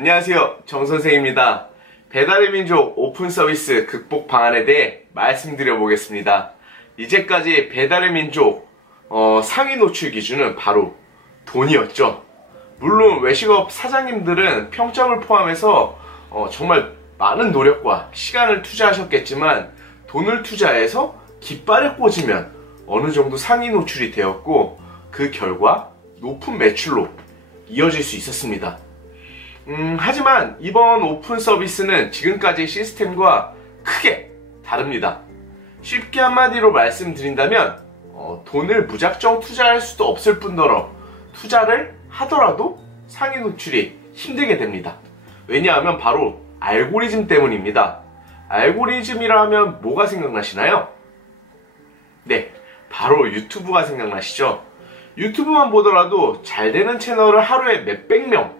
안녕하세요, 정선생입니다. 배달의 민족 오픈 서비스 극복 방안에 대해 말씀드려 보겠습니다. 이제까지 배달의 민족 상위 노출 기준은 바로 돈이었죠. 물론 외식업 사장님들은 평점을 포함해서 정말 많은 노력과 시간을 투자하셨겠지만 돈을 투자해서 깃발을 꽂으면 어느 정도 상위 노출이 되었고 그 결과 높은 매출로 이어질 수 있었습니다. 하지만 이번 오픈 서비스는 지금까지 시스템과 크게 다릅니다. 쉽게 한마디로 말씀드린다면 돈을 무작정 투자할 수도 없을 뿐더러 투자를 하더라도 상위 노출이 힘들게 됩니다. 왜냐하면 바로 알고리즘 때문입니다. 알고리즘이라 하면 뭐가 생각나시나요? 네, 바로 유튜브가 생각나시죠? 유튜브만 보더라도 잘 되는 채널을 하루에 몇백 명,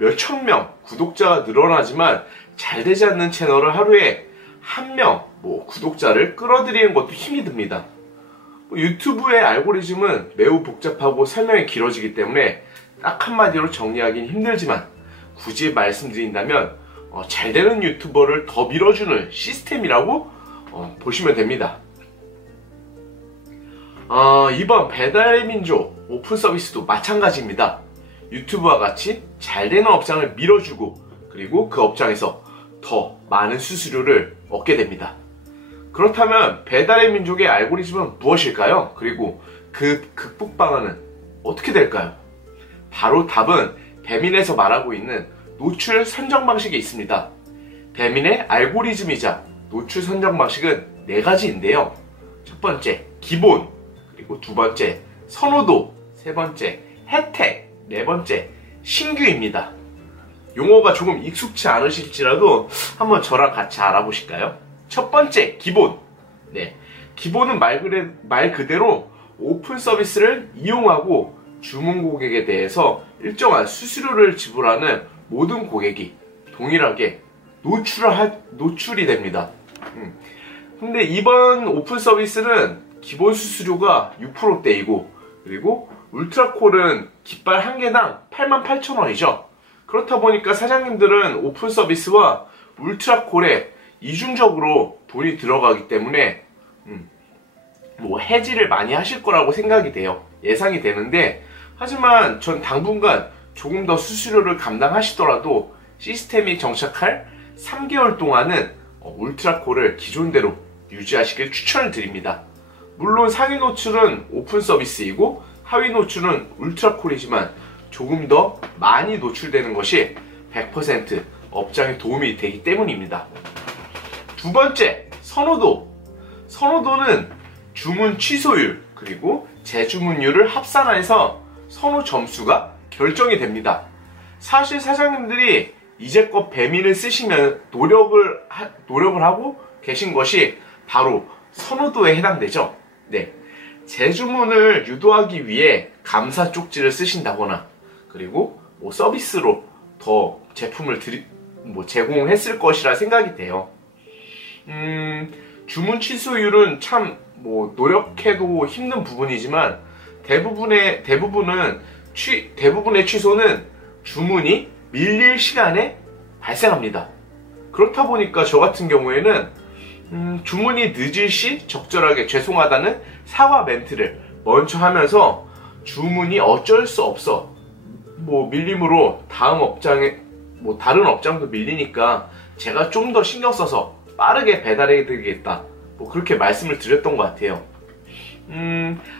몇천 명 구독자가 늘어나지만 잘 되지 않는 채널을 하루에 한 명 구독자를 끌어들이는 것도 힘이 듭니다. 유튜브의 알고리즘은 매우 복잡하고 설명이 길어지기 때문에 딱 한마디로 정리하기는 힘들지만 굳이 말씀드린다면 잘 되는 유튜버를 더 밀어주는 시스템이라고 보시면 됩니다. 이번 배달의 민족 오픈 서비스도 마찬가지입니다. 유튜브와 같이 잘 되는 업장을 밀어주고 그리고 그 업장에서 더 많은 수수료를 얻게 됩니다. 그렇다면 배달의 민족의 알고리즘은 무엇일까요? 그리고 그 극복 방안은 어떻게 될까요? 바로 답은 배민에서 말하고 있는 노출 선정 방식에 있습니다. 배민의 알고리즘이자 노출 선정 방식은 4가지인데요. 첫 번째, 기본, 그리고 두 번째, 선호도, 세 번째, 혜택, 네 번째, 신규입니다. 용어가 조금 익숙치 않으실지라도 한번 저랑 같이 알아보실까요? 첫 번째, 기본. 네, 기본은 말 그대로 오픈 서비스를 이용하고 주문 고객에 대해서 일정한 수수료를 지불하는 모든 고객이 동일하게 노출이 됩니다. 근데 이번 오픈 서비스는 기본 수수료가 6%대이고 그리고 울트라콜은 깃발 한 개당 88,000원이죠. 그렇다 보니까 사장님들은 오픈 서비스와 울트라콜에 이중적으로 돈이 들어가기 때문에 해지를 많이 하실 거라고 생각이 돼요. 예상이 되는데 하지만 전 당분간 조금 더 수수료를 감당하시더라도 시스템이 정착할 3개월 동안은 울트라콜을 기존대로 유지하시길 추천을 드립니다. 물론 상위 노출은 오픈 서비스이고 하위 노출은 울트라콜이지만 조금 더 많이 노출되는 것이 100% 업장에 도움이 되기 때문입니다. 두 번째, 선호도. 선호도는 주문 취소율 그리고 재주문율을 합산해서 선호 점수가 결정이 됩니다. 사실 사장님들이 이제껏 배민을 쓰시면 노력을 하고 계신 것이 바로 선호도에 해당되죠. 네, 재주문을 유도하기 위해 감사 쪽지를 쓰신다거나 그리고 서비스로 더 제품을 제공했을 것이라 생각이 돼요. 주문 취소율은 참 노력해도 힘든 부분이지만 대부분의 취소는 주문이 밀릴 시간에 발생합니다. 그렇다 보니까 저 같은 경우에는 주문이 늦을 시 적절하게 죄송하다는 사과 멘트를 먼저 하면서 주문이 어쩔 수 없어 밀림으로 다음 업장에 다른 업장도 밀리니까 제가 좀 더 신경 써서 빠르게 배달해 드리겠다 그렇게 말씀을 드렸던 것 같아요.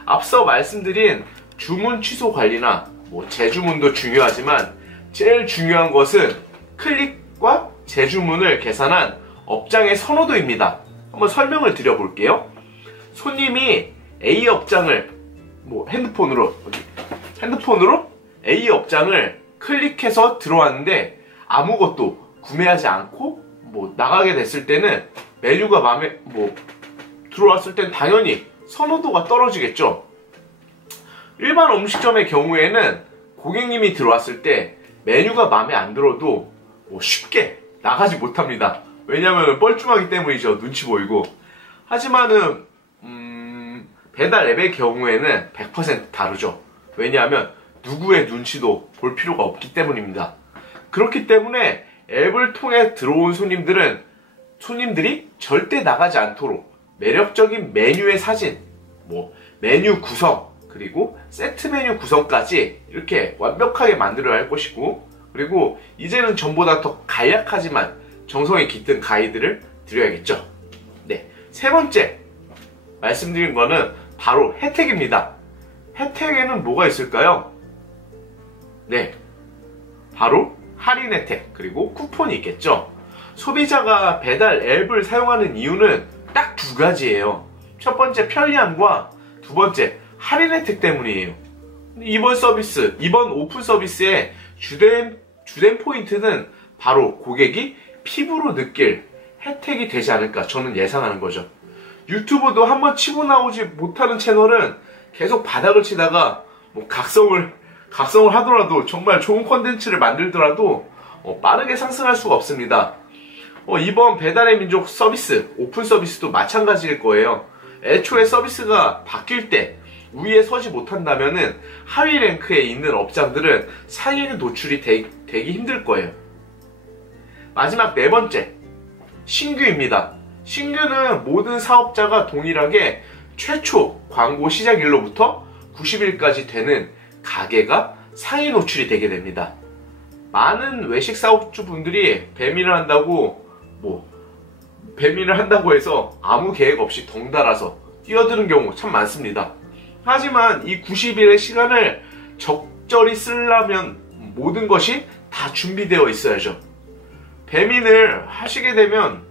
앞서 말씀드린 주문 취소 관리나 재주문도 중요하지만 제일 중요한 것은 클릭과 재주문을 계산한 업장의 선호도입니다. 한번 설명을 드려볼게요. 손님이 A 업장을 핸드폰으로 A 업장을 클릭해서 들어왔는데 아무것도 구매하지 않고 나가게 됐을 때는 메뉴가 들어왔을 땐 당연히 선호도가 떨어지겠죠. 일반 음식점의 경우에는 고객님이 들어왔을 때 메뉴가 마음에 안 들어도 쉽게 나가지 못합니다. 왜냐면 뻘쭘하기 때문이죠. 눈치 보이고. 하지만은 배달 앱의 경우에는 100% 다르죠. 왜냐하면 누구의 눈치도 볼 필요가 없기 때문입니다. 그렇기 때문에 앱을 통해 들어온 손님들이 절대 나가지 않도록 매력적인 메뉴의 사진, 메뉴 구성, 그리고 세트 메뉴 구성까지 이렇게 완벽하게 만들어야 할 것이고, 그리고 이제는 전보다 더 간략하지만 정성이 깃든 가이드를 드려야겠죠. 네, 세 번째 말씀드린 거는 바로 혜택입니다. 혜택에는 뭐가 있을까요? 네, 바로 할인 혜택, 그리고 쿠폰이 있겠죠. 소비자가 배달 앱을 사용하는 이유는 딱 두 가지예요. 첫 번째 편리함과 두 번째 할인 혜택 때문이에요. 이번 오픈 서비스의 주된 포인트는 바로 고객이 피부로 느낄 혜택이 되지 않을까 저는 예상하는 거죠. 유튜브도 한번 치고 나오지 못하는 채널은 계속 바닥을 치다가 각성을 하더라도, 정말 좋은 콘텐츠를 만들더라도 빠르게 상승할 수가 없습니다. 이번 배달의 민족 서비스, 오픈 서비스도 마찬가지일 거예요. 애초에 서비스가 바뀔 때 위에 서지 못한다면은 하위 랭크에 있는 업장들은 상위에 노출이 되기 힘들 거예요. 마지막 네 번째, 신규입니다. 신규는 모든 사업자가 동일하게 최초 광고 시작일로부터 90일까지 되는 가게가 상위 노출이 되게 됩니다. 많은 외식 사업주분들이 배민을 한다고 해서 아무 계획 없이 덩달아서 뛰어드는 경우 참 많습니다. 하지만 이 90일의 시간을 적절히 쓰려면 모든 것이 다 준비되어 있어야죠. 배민을 하시게 되면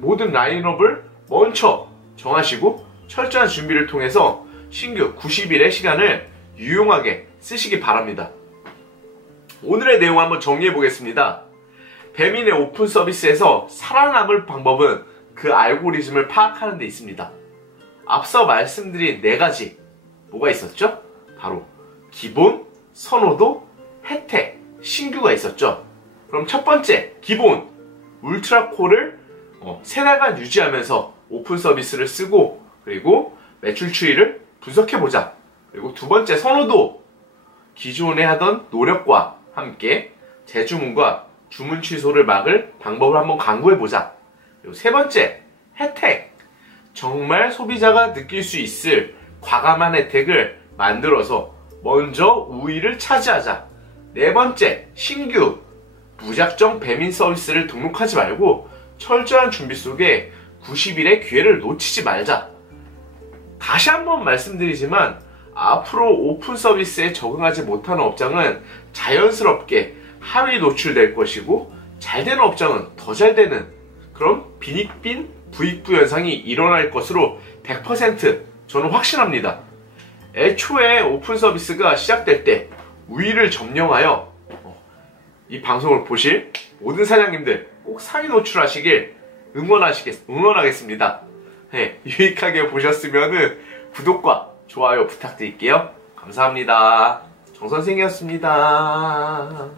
모든 라인업을 먼저 정하시고 철저한 준비를 통해서 신규 90일의 시간을 유용하게 쓰시기 바랍니다. 오늘의 내용 한번 정리해 보겠습니다. 배민의 오픈 서비스에서 살아남을 방법은 그 알고리즘을 파악하는 데 있습니다. 앞서 말씀드린 네 가지 뭐가 있었죠? 바로 기본, 선호도, 혜택, 신규가 있었죠. 그럼 첫 번째, 기본 울트라콜을 3달간 유지하면서 오픈 서비스를 쓰고, 그리고 매출 추이를 분석해보자. 그리고 두 번째, 선호도, 기존에 하던 노력과 함께 재주문과 주문 취소를 막을 방법을 한번 강구해보자. 그리고 세 번째, 혜택, 정말 소비자가 느낄 수 있을 과감한 혜택을 만들어서 먼저 우위를 차지하자. 네 번째, 신규, 무작정 배민 서비스를 등록하지 말고 철저한 준비 속에 90일의 기회를 놓치지 말자. 다시 한번 말씀드리지만 앞으로 오픈 서비스에 적응하지 못하는 업장은 자연스럽게 하위 노출될 것이고, 잘되는 업장은 더 잘되는 그런 빈익빈 부익부 현상이 일어날 것으로 100% 저는 확신합니다. 애초에 오픈 서비스가 시작될 때 우위를 점령하여 이 방송을 보실 모든 사장님들 꼭 상위 노출하시길 응원하겠습니다. 네, 유익하게 보셨으면 구독과 좋아요 부탁드릴게요. 감사합니다. 정선생이었습니다.